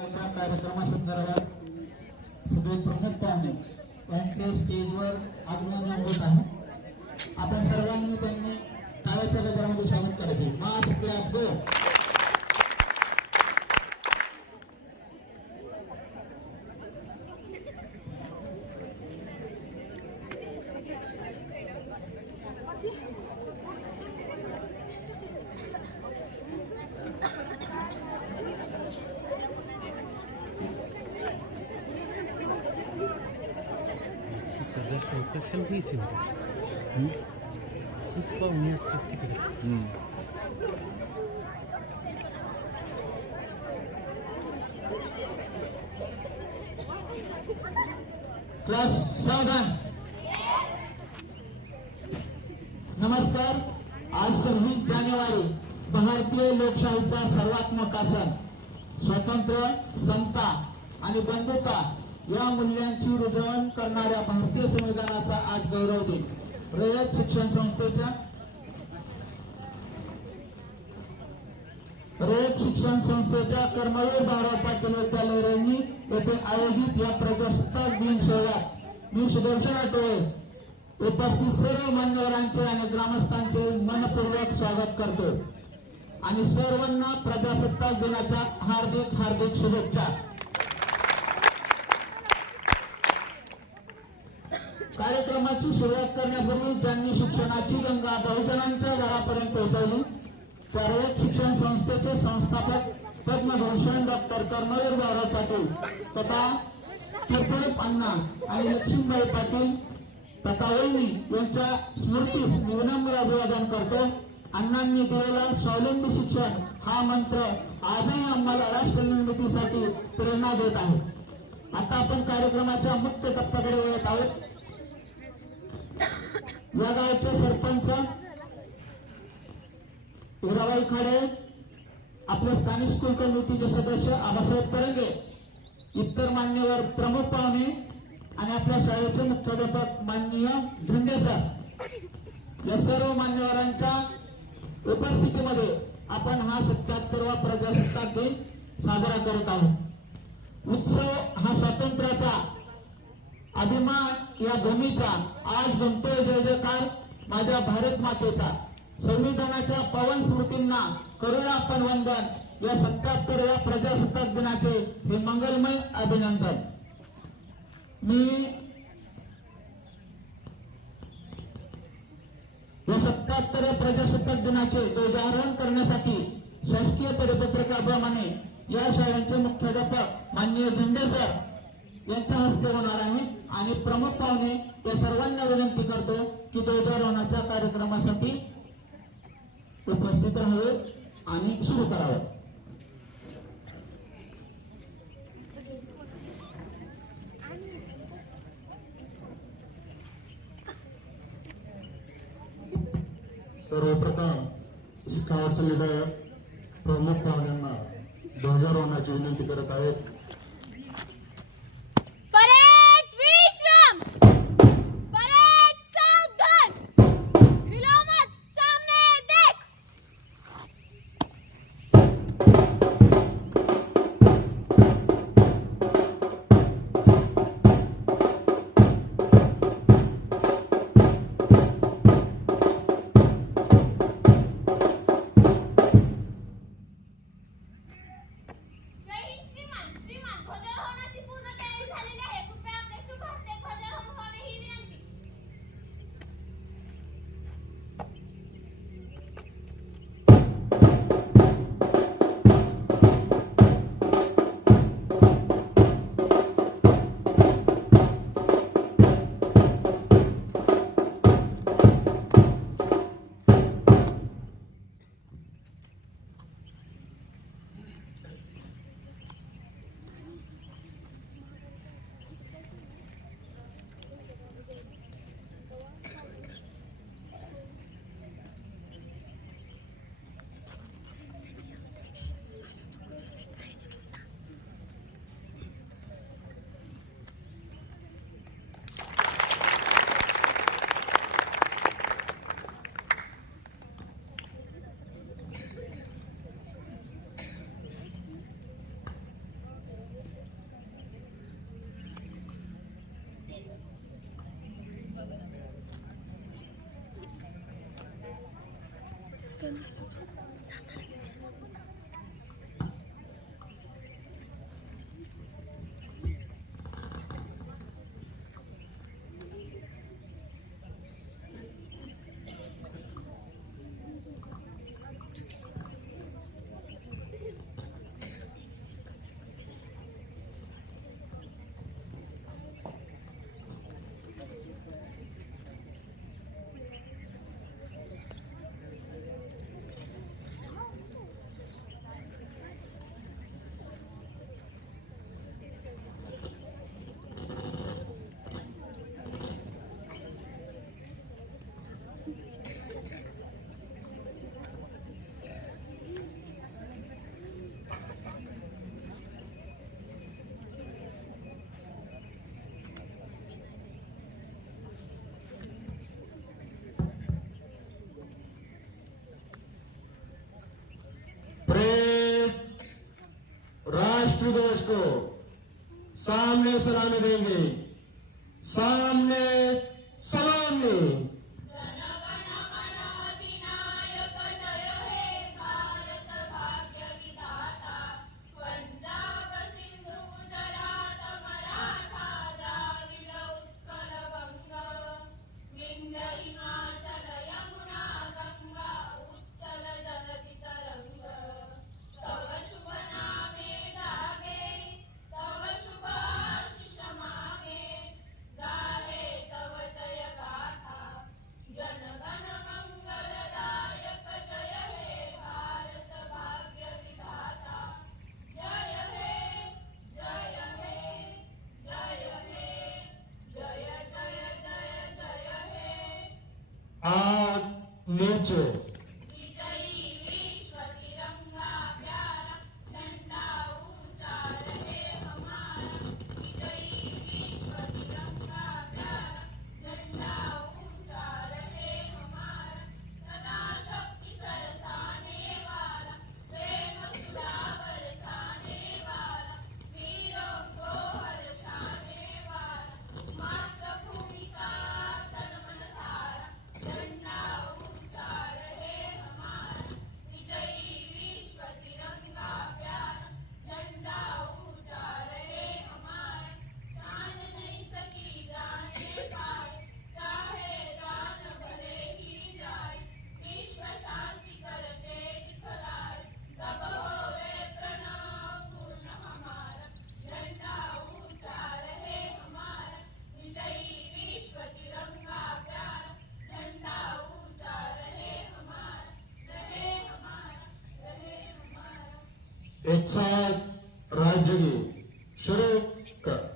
कार्यक्रमासंदर्भात सगळे प्रमुख पाहुणे यांचे स्टेजवर आगमन होत आहे. आपण सर्वांनी त्यांनी टाळ्याच्या गजरामध्ये स्वागत करायचे. मात क्लॅप गो. कशाला घ्यायची हीच पाहुणे असतात तिकडे. क्लास सावधान. नमस्कार. आज 26 जानेवारी भारतीय लोकशाहीचा सर्वात मोठा सण. स्वातंत्र्य, समता आणि बंधुता या मूल्यांची रुजवण करणाऱ्या भारतीय संविधानाचा आज गौरव दिन. रयत शिक्षण संस्थेच्या कर्मवीर भाऊराव पाटील विद्यालय रेवणी येथे आयोजित या प्रजासत्ताक दिन सोहळ्यात मी सुदर्शन आठवले उपस्थित सर्व मान्यवरांचे आणि ग्रामस्थांचे मनपूर्वक स्वागत करतो आणि सर्वांना प्रजासत्ताक दिनाच्या हार्दिक हार्दिक शुभेच्छा. कार्यक्रमाची सुरुवात करण्यापूर्वी ज्यांनी शिक्षणाची गंगा बहुजनांच्या घरापर्यंत पोहोचवली त्या रयत शिक्षण संस्थेचे संस्थापक पद्मभूषण डॉक्टर कर्मवीर भाऊराव पाटील तथा सरपंच अण्णा आणि लक्ष्मीबाई पाटील तथा वहिनी यांच्या स्मृतीस विनम्र अभिवादन करतो. अण्णांनी दिलेला स्वावलंबी शिक्षण हा मंत्र आजही आम्हाला राष्ट्र निर्मितीसाठी प्रेरणा देत आहे. आता आपण कार्यक्रमाच्या मुख्य टप्प्याकडे वळत आहोत. या गावचे सरपंच हिराबाई खाडे, आपले स्थानिक स्कूल कमिटीचे सदस्य आबासाहेब तरंगे, इतर मान्यवर प्रमुख पाहुणे आणि आपल्या शाळेचे मुख्याध्यापक माननीय झेंडे सर, या सर्व मान्यवरांच्या उपस्थितीमध्ये आपण हा 77वा प्रजासत्ताक दिन साजरा करत आहोत. उत्सव हा स्वातंत्र्याचा अभिमान या भूमीचा. आज म्हणतोय जय जयकार माझ्या भारत मातेचा. संविधानाच्या पवन स्मृतींना करूया आपण वंदन. या 77व्या प्रजासत्ताक दिनाचे हे मंगलमय अभिनंदन. मी या 77व्या प्रजासत्ताक दिनाचे ध्वजारोहण करण्यासाठी शासकीय परिपत्रकाप्रमाणे या शाळेचे मुख्याध्यापक माननीय झेंडे सर यांच्या हस्ते होणार आहे आणि प्रमुख पाहुणे या सर्वांना विनंती करतो की ध्वजारोहणाच्या कार्यक्रमासाठी उपस्थित राहावे आणि सुरू करावे. सर्वप्रथम स्काउटचे लीडर प्रमुख पाहुण्यांना ध्वजारोहणाची विनंती करत आहेत. राष्ट्रध्वज को सामने सलामी देंगे। सामने सलामी। आज नीचे एक साथ राज्य गीत शुरू कर।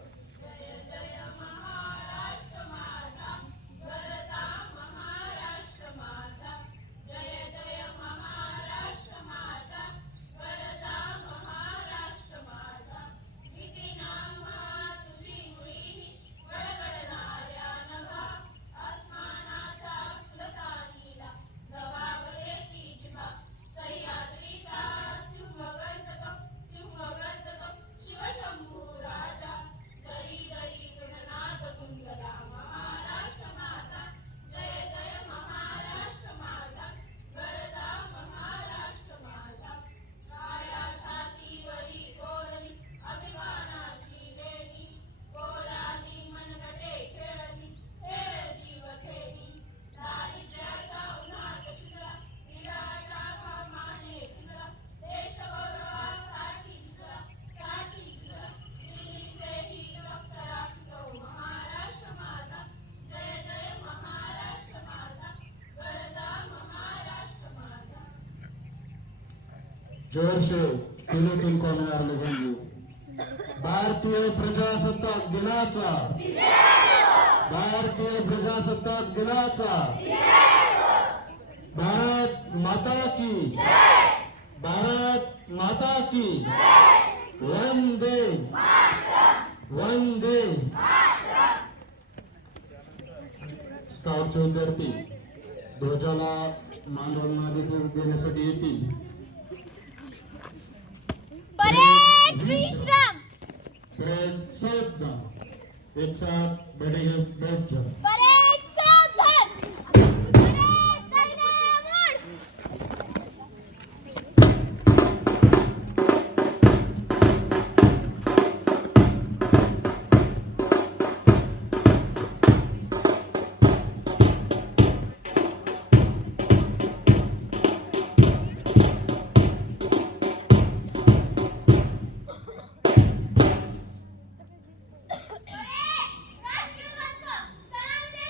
जोर से तीन कॉर्नर लिखेंगे। भारतीय प्रजासत्ताक दिनाचा, भारतीय प्रजासत्ताक दिनाचा, भारत माता की, भारत माता की, वंदे वंदे। स्काउटचे विद्यार्थी ध्वजाला मानवंदना देण्यासाठी येतील। परेड विश्राम। परेड सावधान। एक साथ बैठेंगे, बैठ जाओ। परेड सावधान। परेड दाहिने मोड़। राष्ट्रध्वज को सलामी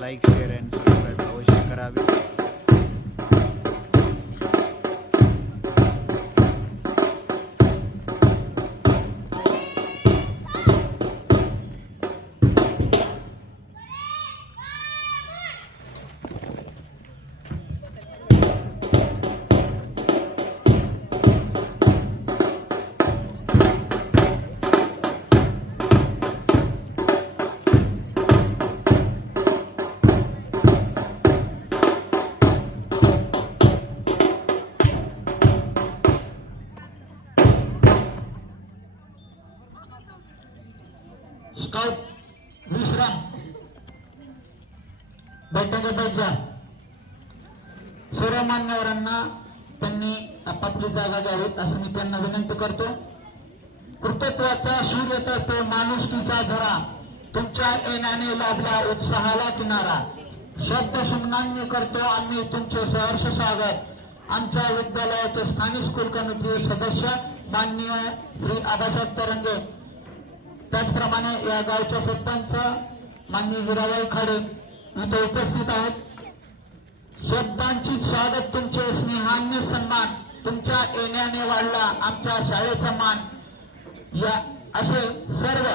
लाईक शेअर अँड सबस्क्राईब अवश्य करावे. स्काउट विश्राम. बैठका बैठ जा. सर्व मान्यवरांना त्यांनी आपापली जागा द्यावी असं मी त्यांना विनंती करतो. कर्तृत्वाचा सूर्यतळतो माणुसकीचा झरा, तुमच्या येण्याने लाभला उत्साहाला किनारा. शब्द सुमनांनी करतो आम्ही तुमचे सहर्ष स्वागत. आमच्या विद्यालयाचे स्थानिक स्कूल कमिटी सदस्य माननीय श्री आबासाहेब तरंगे, त्याचप्रमाणे या गावच्या सरपंच माननीय हिराबाई खाडे इथे उपस्थित आहेत. शब्दांची स्वागत तुमचे स्नेहान्य सन्मान, तुमच्या येण्याने वाढला आमच्या शाळेचा मान. या असे सर्व